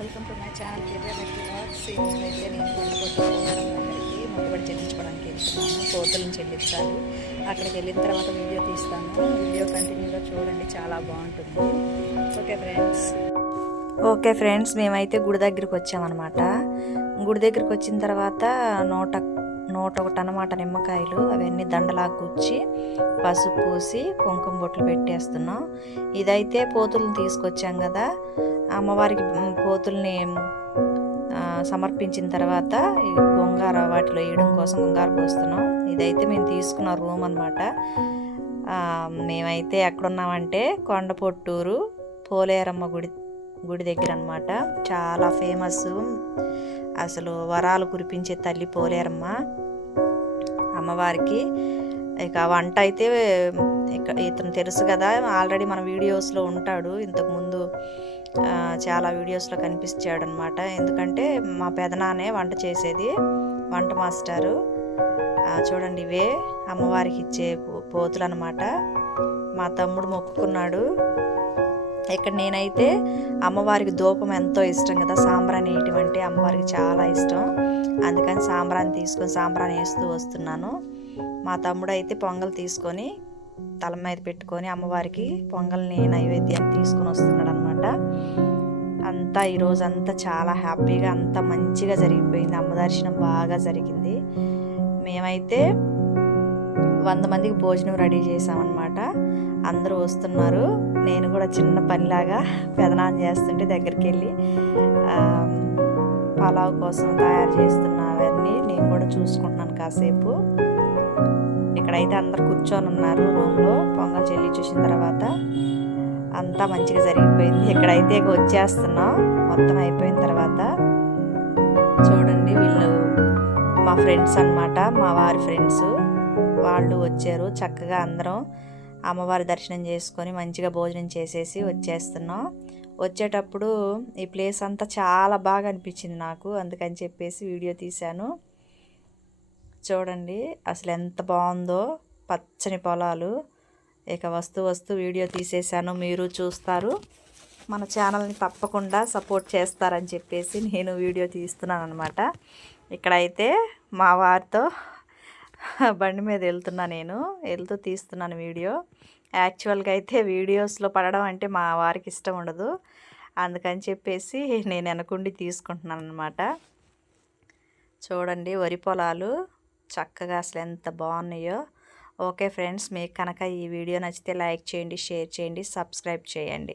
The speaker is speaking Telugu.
Welcome to my channel Divya lucky vlogs. అయితే నేను దగ్గరికి మొక్కుబడి చెల్లించుకోవడానికి వెళ్తున్నాను. కోతులను చెల్లించాలి. అక్కడికి వెళ్ళిన తర్వాత వీడియో తీస్తాను. వీడియో కంటిన్యూగా చూడండి, చాలా బాగుంటుంది. ఓకే ఫ్రెండ్స్, మేమైతే గుడి దగ్గరికి వచ్చామన్నమాట. గుడి దగ్గరికి వచ్చిన తర్వాత నూట ఒకటి అన్నమాట నిమ్మకాయలు, అవన్నీ దండలాగా గుచ్చి పసుపు పూసి కుంకుమ బొట్లు పెట్టేస్తున్నాం. ఇదైతే పోతులను తీసుకొచ్చాం కదా, అమ్మవారికి పోతుల్ని సమర్పించిన తర్వాత ఈ గొంగార వాటిలో వేయడం కోసం గొంగార పోస్తున్నాం. ఇదైతే మేము తీసుకున్న రూమ్ అనమాట. మేమైతే ఎక్కడున్నామంటే కొండపొట్టూరు పోలేరమ్మ గుడి దగ్గర అనమాట. చాలా ఫేమస్, అసలు వరాలు కురిపించే తల్లి పోలేరమ్మ అమ్మవారికి. ఇక వంట అయితే ఇతను తెలుసు కదా, ఆల్రెడీ మన వీడియోస్లో ఉంటాడు. ఇంతకుముందు చాలా వీడియోస్లో కనిపించాడు అనమాట. ఎందుకంటే మా పెదనాన్నే వంట చేసేది, వంట మాస్టారు. చూడండి, ఇవే అమ్మవారికి ఇచ్చే పోతులు అనమాట. మా తమ్ముడు మొక్కుకున్నాడు. ఇక్కడ నేనైతే అమ్మవారికి ధూపం ఎంతో ఇష్టం కదా, సాంబ్రాణి వేయటం అంటే అమ్మవారికి చాలా ఇష్టం. అందుకని సాంబ్రాణి తీసుకొని సాంబ్రాణి వేస్తూ వస్తున్నాను. మా తమ్ముడు అయితే పొంగల్ తీసుకొని తల మీద పెట్టుకొని అమ్మవారికి పొంగల్ని నైవేద్యాన్ని తీసుకొని వస్తున్నాడు అనమాట. అంతా ఈరోజు అంతా చాలా హ్యాపీగా, అంతా మంచిగా జరిగిపోయింది. అమ్మ దర్శనం బాగా జరిగింది. మేమైతే 100 మందికి భోజనం రెడీ చేసామన్నమాట. అందరూ వస్తున్నారు. నేను కూడా చిన్న పనిలాగా పెదనాన్న చేస్తుంటే దగ్గరికి వెళ్ళి పలావ్ కోసం తయారు చేస్తున్నవన్నీ నేను కూడా చూసుకుంటున్నాను కాసేపు. ఇక్కడైతే అందరు కూర్చొని ఉన్నారు రూమ్లో. పొంగల్ చెల్లి చూసిన తర్వాత అంతా మంచిగా జరిగిపోయింది. ఇక్కడైతే వచ్చేస్తున్నాం మొత్తం అయిపోయిన తర్వాత. చూడండి, వీళ్ళు మా ఫ్రెండ్స్ అన్నమాట, మా వారి ఫ్రెండ్స్. వాళ్ళు వచ్చారు. చక్కగా అందరం అమ్మవారి దర్శనం చేసుకొని మంచిగా భోజనం చేసేసి వచ్చేస్తున్నాం. వచ్చేటప్పుడు ఈ ప్లేస్ అంతా చాలా బాగా అనిపించింది నాకు, అందుకని చెప్పేసి వీడియో తీశాను. చూడండి అసలు ఎంత బాగుందో, పచ్చని పొలాలు. ఇక వస్తూ వీడియో తీసేశాను, మీరు చూస్తారు. మన ఛానల్ని తప్పకుండా సపోర్ట్ చేస్తారని చెప్పేసి నేను వీడియో తీస్తున్నాను అనమాట. ఇక్కడైతే మా వారితో బండి మీద వెళ్తూ తీస్తున్నాను వీడియో. యాక్చువల్గా అయితే వీడియోస్లో పడడం అంటే మా వారికి ఇష్టం ఉండదు, అందుకని చెప్పేసి నేను వెనకుండి తీసుకుంటున్నాను అనమాట. చూడండి వరి పొలాలు చక్కగా అసలు ఎంత బాగున్నాయో. ఓకే ఫ్రెండ్స్, మీకు కనుక ఈ వీడియో నచ్చితే లైక్ చేయండి, షేర్ చేయండి, సబ్స్క్రైబ్ చేయండి.